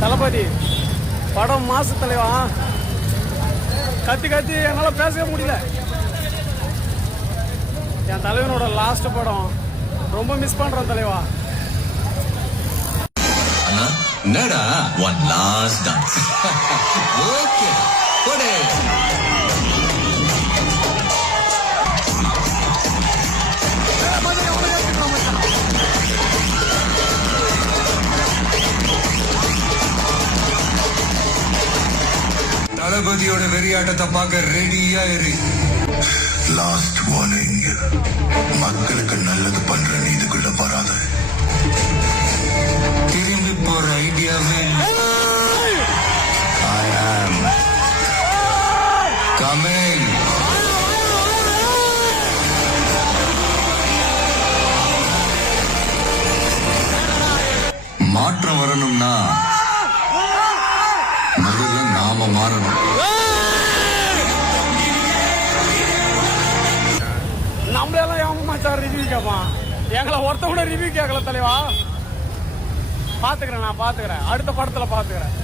தளபதி படம் மாசு தலைவா. கத்தி கத்தி என்னால பேசவே முடியல. என் தலைவனோட லாஸ்ட் படம் ரொம்ப மிஸ் பண்றேன் தலைவா. என்னடா ஒன் லாஸ்ட் டான்ஸ். ஓகே போடே. தளபதியோட வெறியாட்டத்தை பார்க்க ரெடியா இரு. லாஸ்ட் வார்னிங், மக்களுக்கு நல்லது பண்ற நீ இதுக்குள்ள வராத. திரும்பி போற ஐடியாவே ஐ ஆம் கமிங். மாற்றம் வரணும்னா முதல்ல நாம மாறணும். நம்மளெல்லாம் ஏமாச்சார் ரிவ்யூ கேட்பான். எங்களை ஒருத்த கூட ரிவ்யூ கேட்கல தலைவா. பாத்துக்கிறேன், நான் பாத்துக்கிறேன், அடுத்த படத்துல பாத்துக்கிறேன்.